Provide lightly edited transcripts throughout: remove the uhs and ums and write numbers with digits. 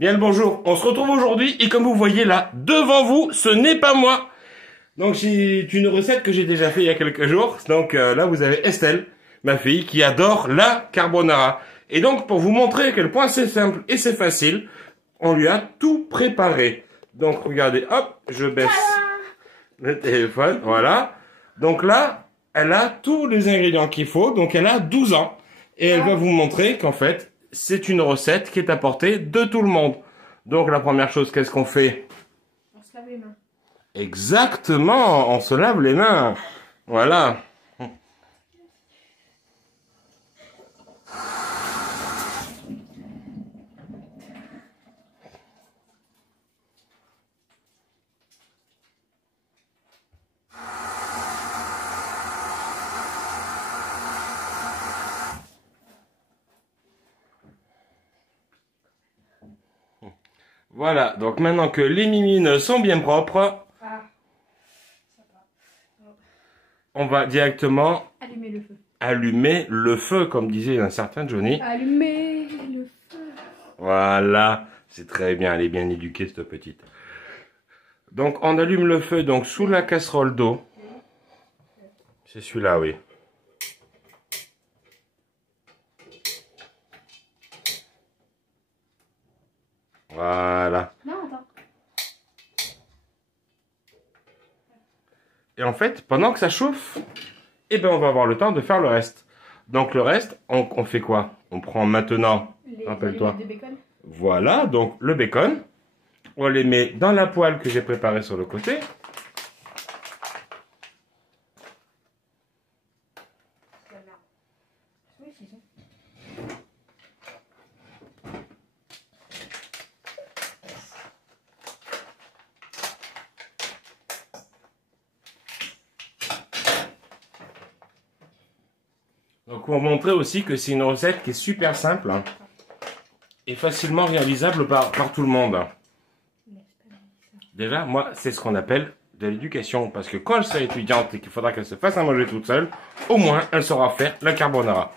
Bien le bonjour, on se retrouve aujourd'hui et comme vous voyez là, devant vous, ce n'est pas moi. Donc c'est une recette que j'ai déjà fait il y a quelques jours. Donc là vous avez Estelle, ma fille, qui adore la carbonara. Et donc pour vous montrer à quel point c'est simple et c'est facile, on lui a tout préparé. Donc regardez, hop, je baisse le téléphone, voilà. Donc là, elle a tous les ingrédients qu'il faut, donc elle a 12 ans. Et elle va vous montrer qu'en fait, c'est une recette qui est à portée de tout le monde. Donc la première chose, qu'est-ce qu'on fait? On se lave les mains. Exactement, on se lave les mains. Voilà. Voilà, donc maintenant que les mimines sont bien propres, on va directement allumer le feu. Allumer le feu, comme disait un certain Johnny. Allumer le feu. Voilà, c'est très bien, elle est bien éduquée cette petite. Donc on allume le feu donc sous la casserole d'eau. C'est celui-là, oui. Voilà. Non, attends. Et en fait, pendant que ça chauffe, eh ben on va avoir le temps de faire le reste. Donc le reste, on fait quoi? On prend maintenant, rappelle-toi. De bacon. Voilà, donc le bacon. On les met dans la poêle que j'ai préparée sur le côté. Donc on va montrer aussi que c'est une recette qui est super simple hein, et facilement réalisable par tout le monde. Déjà, moi, c'est ce qu'on appelle de l'éducation. Parce que quand elle sera étudiante et qu'il faudra qu'elle se fasse à manger toute seule, au moins, elle saura faire la carbonara.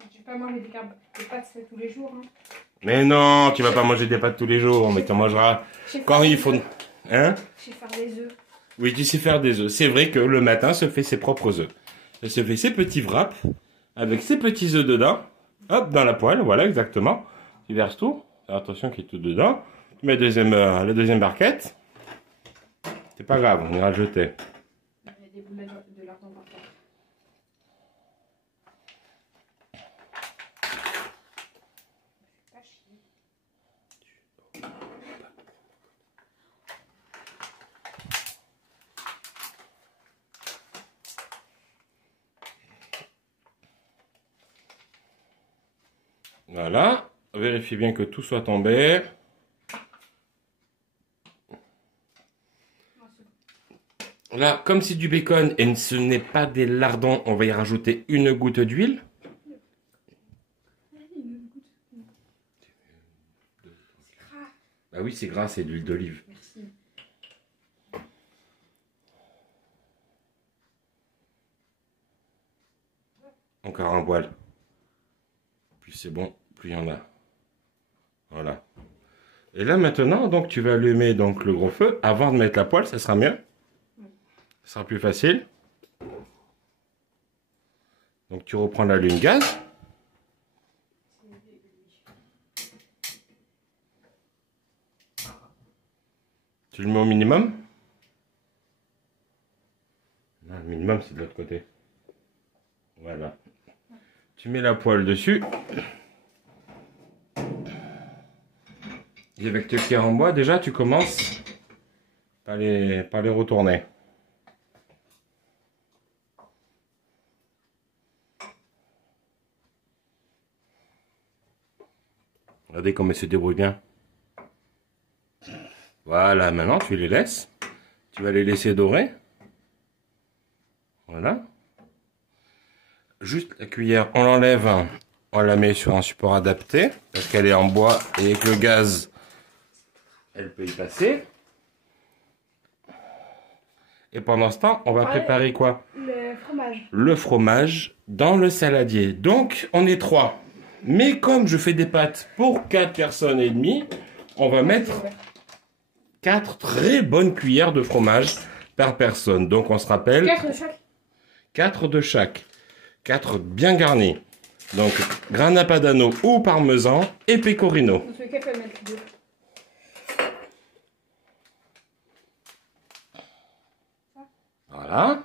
Je vais pas manger des pâtes tous les jours. Hein. Mais non, tu vas pas manger des pâtes tous les jours, mais tu en mangeras quand il faut... Hein? Je sais faire des œufs. Oui, tu sais faire des œufs. C'est vrai que le matin, se fait ses propres œufs. Elle se fait ses petits wraps avec ses petits œufs dedans. Hop, dans la poêle, voilà, exactement. Tu verses tout. Attention qu'il y ait tout dedans. Tu mets la deuxième barquette. C'est pas grave, on ira le jeter. Il y a des boulettes de lardon par terre. Pas chier. Voilà, vérifie bien que tout soit tombé. Là, comme c'est du bacon et ce n'est pas des lardons, on va y rajouter une goutte d'huile. Ah oui, c'est gras, c'est de l'huile d'olive. Merci. Encore un poil. Plus c'est bon, plus il y en a. Voilà. Et là maintenant, donc tu vas allumer donc le gros feu. Avant de mettre la poêle, ça sera mieux. Ça sera plus facile. Donc tu reprends l'allume gaz. Tu le mets au minimum. Non, le minimum c'est de l'autre côté. Voilà. Tu mets la poêle dessus. Et avec tes cuillères en bois, déjà tu commences par les retourner. Regardez comme elle se débrouille bien. Voilà, maintenant tu les laisses. Tu vas les laisser dorer. Voilà. Juste la cuillère, on l'enlève, on la met sur un support adapté, parce qu'elle est en bois et avec le gaz, elle peut y passer. Et pendant ce temps, on va préparer quoi? Le fromage. Le fromage dans le saladier. Donc, on est 3. Mais comme je fais des pâtes pour 4 personnes et demie, on va mettre 4 très bonnes cuillères de fromage par personne. Donc on se rappelle 4 de chaque. 4 de chaque. 4 bien garnis. Donc grana padano ou parmesan et pecorino. Dans tous les cas, il faut mettre 2. Voilà.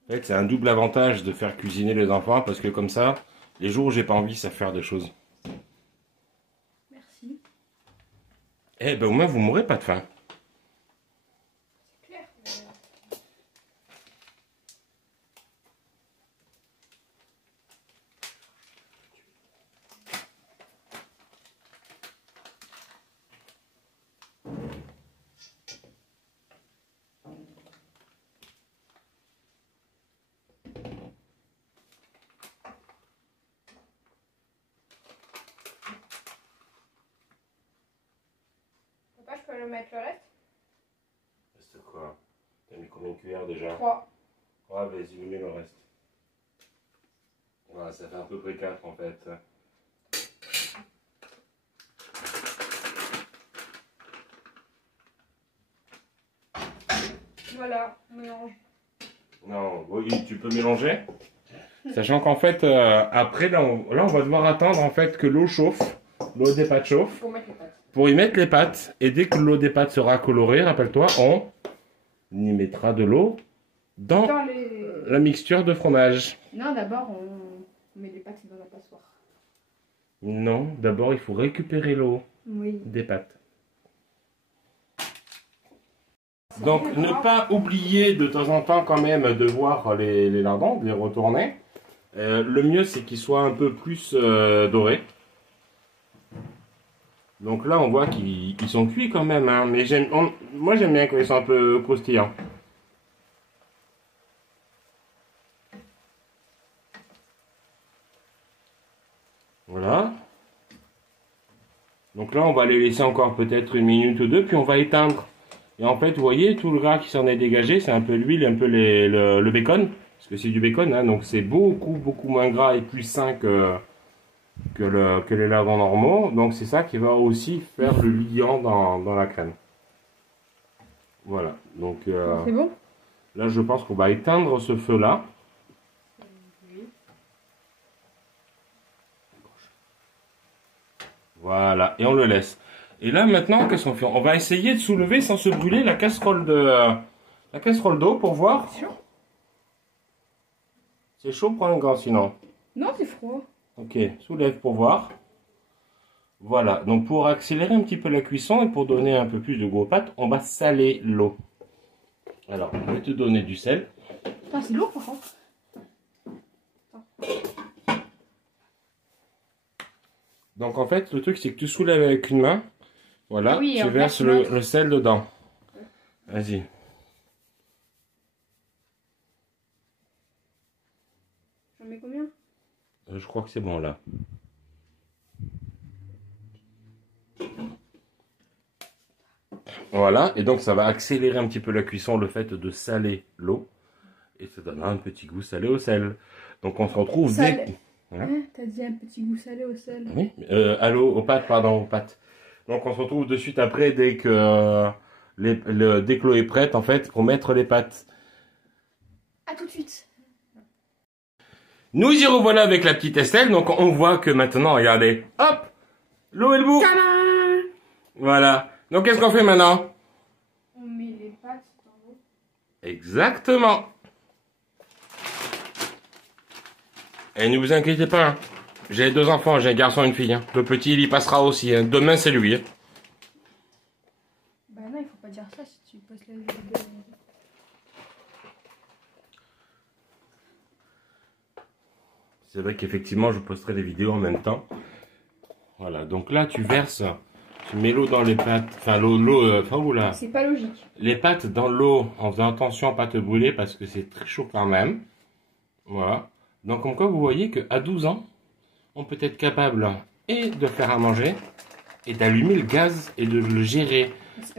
En fait, c'est un double avantage de faire cuisiner les enfants parce que comme ça, les jours où j'ai pas envie, ça faire des choses. Merci. Eh ben au moins, vous mourrez pas de faim. C'est clair. Papa, je peux le mettre le reste? Reste quoi? T'as mis combien de cuillères déjà? 3. Ouais, vas-y, mets le reste. Voilà, ça fait à peu près 4 en fait. Voilà, on mélange. Non, oui, tu peux mélanger. Sachant qu'en fait, après, là on va devoir attendre en fait que l'eau chauffe, l'eau des pâtes chauffe, Pour mettre les pâtes. pour y mettre les pâtes. Et dès que l'eau des pâtes sera colorée, rappelle-toi, on y mettra de l'eau dans Dans les... la mixture de fromage. Non, d'abord, on met les pâtes dans la passoire. Non, d'abord il faut récupérer l'eau Oui. des pâtes. Donc ne pas oublier de temps en temps quand même de voir les lardons, de les retourner. Le mieux c'est qu'ils soient un peu plus dorés. Donc là on voit qu'ils sont cuits quand même, hein, mais moi j'aime bien quand ils sont un peu croustillants. Voilà. Donc là on va les laisser encore peut-être 1 minute ou 2, puis on va éteindre. Et en fait, vous voyez, tout le gras qui s'en est dégagé, c'est un peu l'huile, un peu le bacon. Parce que c'est du bacon, hein, donc c'est beaucoup moins gras et plus sain que les lardons normaux. Donc c'est ça qui va aussi faire le liant dans la crème. Voilà, donc C'est bon? là je pense qu'on va éteindre ce feu-là. Voilà, et on le laisse. Et là maintenant, qu'est-ce qu'on fait? On va essayer de soulever sans se brûler la casserole d'eau pour voir. C'est chaud? C'est chaud, prends un gant sinon. Non, c'est froid. Ok, soulève pour voir. Voilà, donc pour accélérer un petit peu la cuisson et pour donner un peu plus de goût aux pâtes, on va saler l'eau. Alors, je vais te donner du sel. Putain, c'est lourd par contre. Donc en fait, le truc c'est que tu soulèves avec une main. Voilà, Oui, tu en verses fait, le sel dedans. Vas-y. J'en mets combien? Je crois que c'est bon là. Voilà, et donc ça va accélérer un petit peu la cuisson, le fait de saler l'eau. Et ça donnera un petit goût salé au sel. Donc on se retrouve Salé. dès... Hein, t'as dit un petit goût salé au sel. Oui, aux pâtes, pardon, aux pâtes. Donc on se retrouve de suite après dès que dès que l'eau est prête en fait pour mettre les pâtes. A tout de suite. Nous y revoilà avec la petite Estelle, donc on voit que maintenant, regardez, hop, l'eau est le bout. Tadam! Voilà. Donc qu'est-ce qu'on fait maintenant? On met les pâtes dans l'eau. Exactement. Et ne vous inquiétez pas, hein. J'ai 2 enfants, j'ai un garçon et une fille. Hein. Le petit, il y passera aussi. Hein. Demain, c'est lui. Hein. Bah non, il faut pas dire ça si tu passes la vie de... C'est vrai qu'effectivement, je posterai des vidéos en même temps. Voilà, donc là, tu verses, tu mets l'eau dans les pâtes. Enfin, oula. C'est pas logique. Les pâtes dans l'eau en faisant attention à ne pas te brûler parce que c'est très chaud quand même. Voilà. Donc, comme quoi, vous voyez qu'à 12 ans, on peut être capable et de faire à manger et d'allumer le gaz et de le gérer.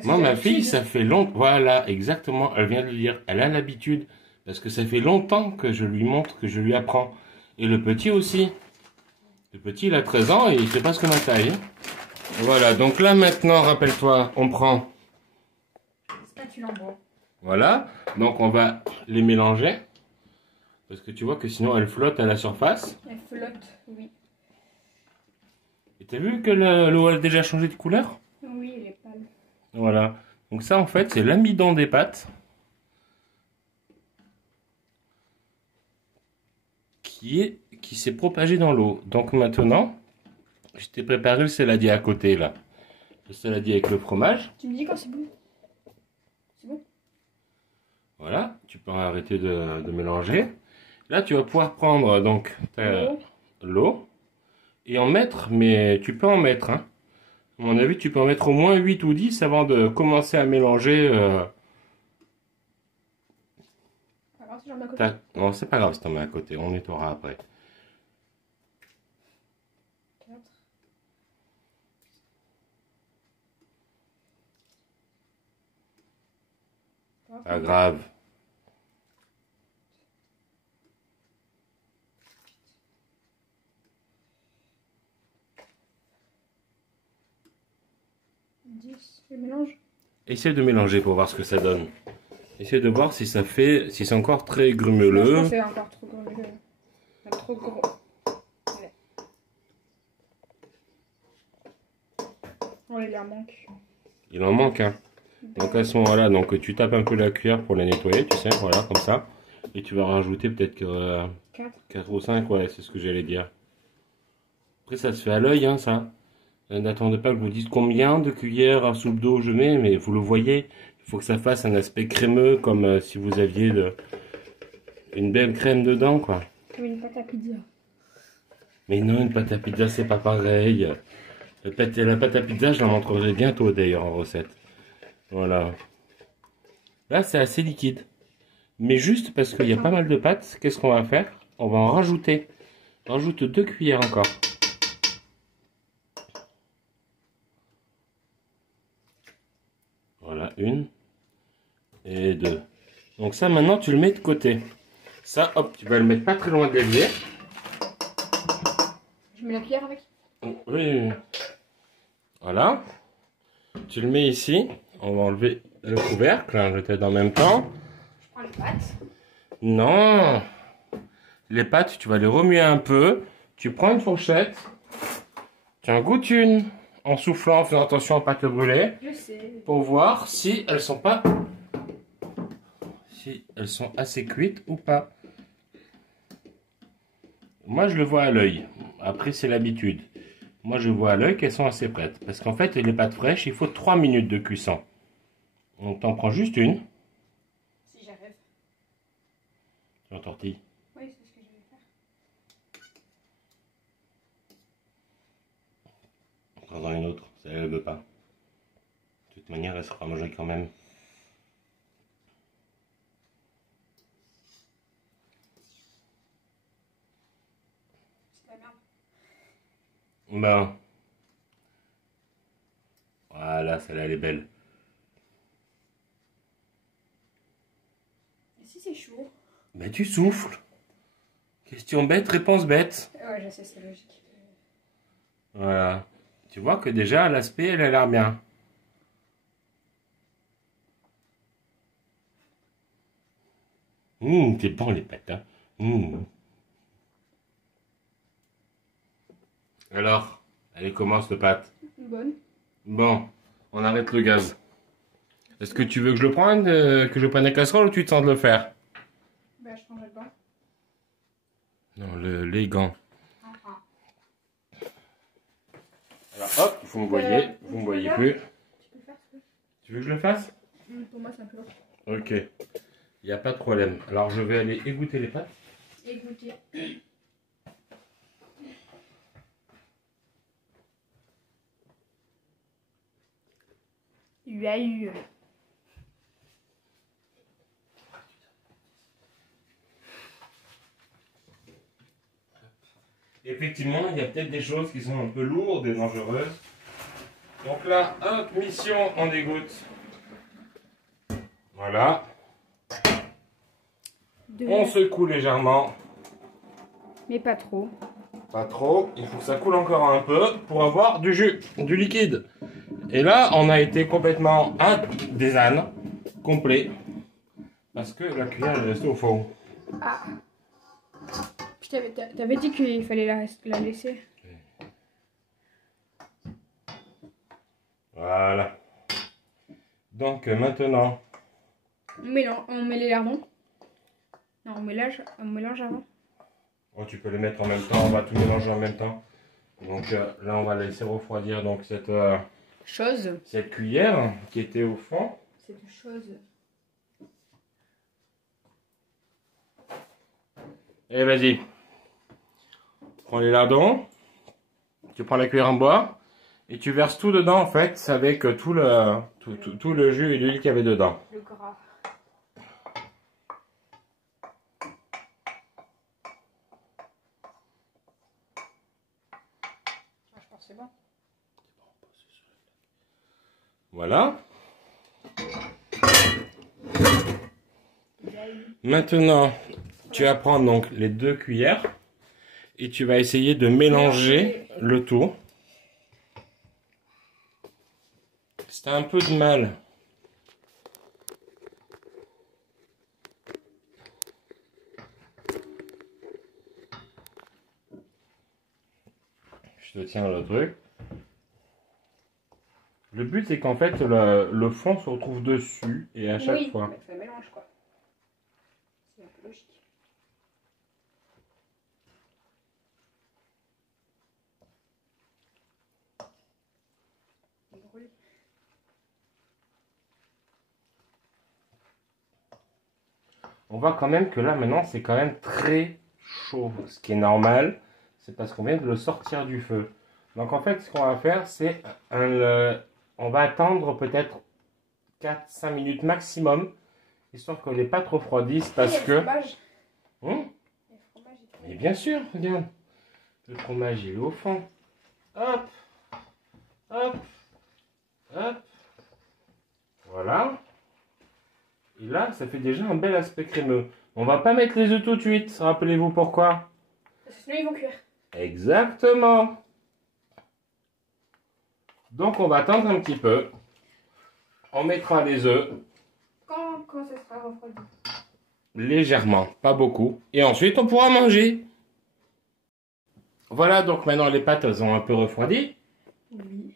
Moi, ma fille, ça fait longtemps. Voilà, exactement, elle vient de le dire. Elle a l'habitude. Parce que ça fait longtemps que je lui montre, que je lui apprends. Et le petit aussi. Le petit, il a 13 ans et il fait presque ma taille. Voilà, donc là maintenant, rappelle-toi, on prend. Spatule en bois. Voilà, donc on va les mélanger. Parce que tu vois que sinon elle flotte à la surface. Elle flotte, oui. Et t'as vu que l'eau a déjà changé de couleur? Oui, elle est pâle. Voilà, donc ça en fait c'est l'amidon des pâtes. Qui s'est propagé dans l'eau. Donc maintenant, je t'ai préparé le saladier à côté là. Le saladier avec le fromage. Tu me dis quand c'est bon? C'est bon? Voilà, tu peux arrêter de mélanger. Là, tu vas pouvoir prendre donc l'eau et en mettre, mais tu peux en mettre. Hein. À mon avis, tu peux en mettre au moins 8 ou 10 avant de commencer à mélanger. Alors, si j'en mets à côté. Non, c'est pas grave si t'en mets à côté, on nettoiera après. 4. Pas grave. Je mélange. Essaye de mélanger pour voir ce que ça donne. Essaye de voir si ça fait, si c'est encore très Je grumeleux. pense que c'est encore trop gros. Trop gros. Ouais. Oh, il en manque. Il en manque, hein. Donc à ce moment-là, donc tu tapes un peu la cuillère pour la nettoyer, tu sais, voilà, comme ça. Et tu vas rajouter peut-être que 4 ou 5, ouais, c'est ce que j'allais dire. Après, ça se fait à l'œil, hein, ça. N'attendez pas que je vous dise combien de cuillères à soupe d'eau je mets, mais vous le voyez, il faut que ça fasse un aspect crémeux, comme si vous aviez une belle crème dedans, quoi. Comme une pâte à pizza. Mais non, une pâte à pizza, c'est pas pareil. La pâte à pizza, je la montrerai bientôt d'ailleurs en recette. Voilà. Là, c'est assez liquide. Mais juste parce qu'il y a pas mal de pâtes, qu'est-ce qu'on va faire? On va en rajouter. On rajoute 2 cuillères encore. Voilà, 1 et 2. Donc ça, maintenant, tu le mets de côté. Ça, hop, tu vas le mettre pas très loin de l'évier. Je mets la cuillère avec? Oui. Voilà. Tu le mets ici. On va enlever le couvercle, hein, je t'aide en même temps. Je prends les pâtes. Non. Les pâtes, tu vas les remuer un peu. Tu prends une fourchette. Tu en goûtes une. En soufflant, en faisant attention à ne pas te brûler. Je sais. Pour voir si elles sont pas... Si elles sont assez cuites ou pas. Moi, je le vois à l'œil. Après, c'est l'habitude. Moi, je vois à l'œil qu'elles sont assez prêtes. Parce qu'en fait, les pâtes fraîches, il faut 3 minutes de cuisson. Donc, t'en prends juste une. Si j'arrive. Tu en tortilles. Oui, c'est ce que je vais faire. Encore dans une autre. Ça, elle ne veut pas. De toute manière, elle sera mangée quand même. C'est la merde. Ben. Voilà, celle-là, elle est belle. Et si c'est chaud? Ben, tu souffles. Question bête, réponse bête. Ouais, je sais, c'est logique. Voilà. Tu vois que déjà, l'aspect, elle a l'air bien. C'est bon les pâtes, hein. Alors, allez, comment cette pâte? Bonne. Bon, on arrête le gaz. Est-ce que tu veux que je le prenne, que je prenne la casserole ou tu te sens de le faire? Bah, je prends le bain. Non, les gants. Alors hop, vous me voyez plus. Tu peux faire ça? Tu veux que je le fasse? Pour moi, c'est un peu long. Ok, il n'y a pas de problème. Alors je vais aller égoutter les pâtes. Égoutter. Eu. Effectivement, il y a peut-être des choses qui sont un peu lourdes et dangereuses. Donc là, hop, mission, on dégoûte. Voilà. On secoue légèrement. Mais pas trop. Pas trop. Il faut que ça coule encore un peu pour avoir du jus, du liquide. Et là, on a été complètement à des ânes, complet. Parce que la cuillère est restée au fond. Ah. T'avais dit qu'il fallait la laisser. Voilà. Donc maintenant, On met les lardons. Non, on mélange avant. oh, tu peux les mettre en même temps, on va tout mélanger en même temps. Donc là, on va laisser refroidir donc cette cuillère qui était au fond. Cette chose. Et vas-y. Prends les lardons. Tu prends la cuillère en bois. Et tu verses tout dedans en fait avec tout le jus et l'huile qu'il y avait dedans. Le gras. Je pense que c'est bon. Voilà. Maintenant, tu vas prendre donc les 2 cuillères et tu vas essayer de mélanger le tout. Si t'as un peu de mal, je te tiens le truc. Le but c'est qu'en fait le fond se retrouve dessus et à chaque fois. Oui, ça mélange quoi. C'est un peu logique. On voit quand même que là maintenant c'est quand même très chaud, ce qui est normal, c'est parce qu'on vient de le sortir du feu. Donc en fait ce qu'on va faire c'est on va attendre peut-être 4-5 minutes maximum, histoire qu'on n'ait pas trop refroidisse parce que... Et bien sûr, regarde, le fromage il est au fond. Hop, hop, hop, voilà. Et là, ça fait déjà un bel aspect crémeux. On va pas mettre les œufs tout de suite. Rappelez-vous pourquoi? Parce que sinon ils vont cuire. Exactement. Donc on va attendre un petit peu. On mettra les œufs. Quand ça sera refroidi. Légèrement, pas beaucoup. Et ensuite on pourra manger. Voilà, donc maintenant les pâtes elles ont un peu refroidi. Oui.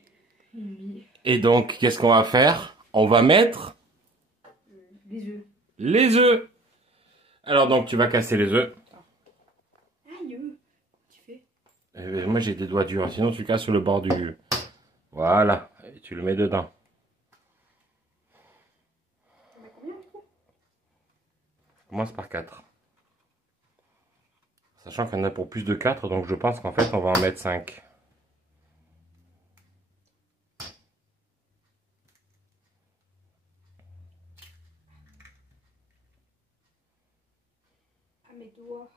Oui. Et donc qu'est-ce qu'on va faire? On va mettre... Les œufs. Les œufs. Alors donc tu vas casser les œufs. Aïe, tu fais. Moi j'ai des doigts durs, sinon tu casses le bord du... Voilà, et tu le mets dedans. On a combien du coup? Commence par 4. Sachant qu'il y en a pour plus de 4, donc je pense qu'en fait on va en mettre 5. À mes doigts.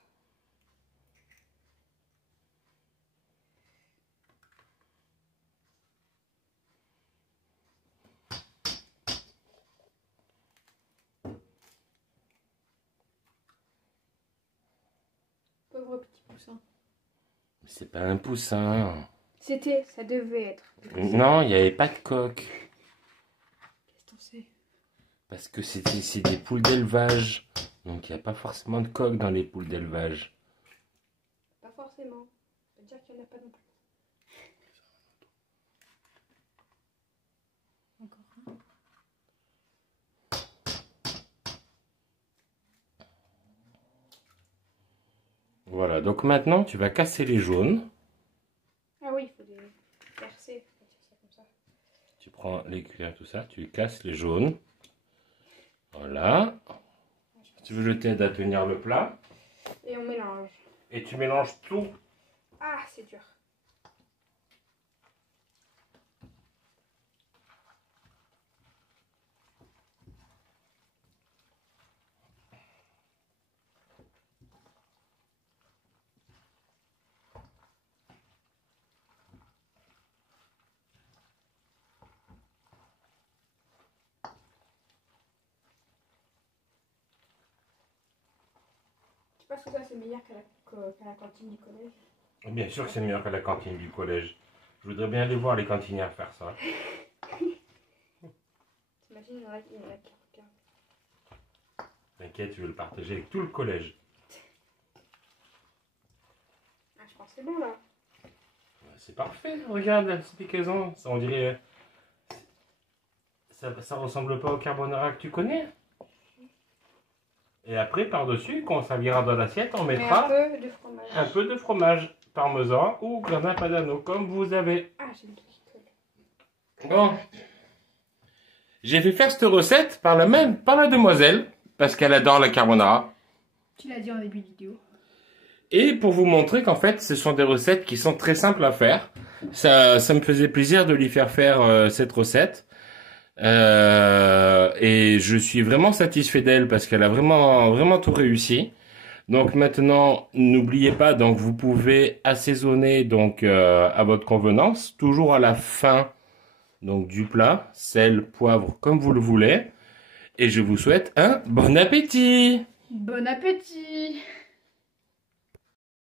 Pauvre petit poussin. C'est pas un poussin. Ça devait être. Non, il n'y avait pas de coque. Qu'est-ce que t'en sais? Parce que c'est des poules d'élevage. Donc il n'y a pas forcément de coque dans les poules d'élevage. Pas forcément. Ça veut dire qu'il n'y en a pas non plus. Encore un. Voilà, donc maintenant tu vas casser les jaunes. Ah oui, il faut les percer. Faut faire ça comme ça. Tu prends les cuillères, tout ça, tu casses les jaunes. Voilà. Si tu veux, je t'aide à tenir le plat. Et on mélange. Et tu mélanges tout. Ah, c'est dur. C'est parce que ça, c'est meilleur qu'à la cantine du collège. Bien sûr que c'est meilleur que la cantine du collège. Je voudrais bien aller voir les cantinières faire ça. T'imagines, il y en a qui regardent. T'inquiète, je vais le partager avec tout le collège. Ah, je pense que c'est bon là. C'est parfait, regarde la petite piquaison. Ça, on dirait. Ça ressemble pas au carbonara que tu connais. Et après, par-dessus, quand on servira dans l'assiette, on Mais mettra un peu de fromage. un peu de fromage parmesan ou grana padano, comme vous avez. Ah, j'ai le truc qui colle. Bon. J'ai fait faire cette recette par la demoiselle, parce qu'elle adore la carbonara. Tu l'as dit en début de vidéo. Et pour vous montrer qu'en fait, ce sont des recettes qui sont très simples à faire. Ça me faisait plaisir de lui faire cette recette. Et je suis vraiment satisfait d'elle parce qu'elle a vraiment tout réussi. Donc maintenant, n'oubliez pas, donc vous pouvez assaisonner donc à votre convenance, toujours à la fin donc du plat, sel, poivre comme vous le voulez. Et je vous souhaite un bon appétit. Bon appétit!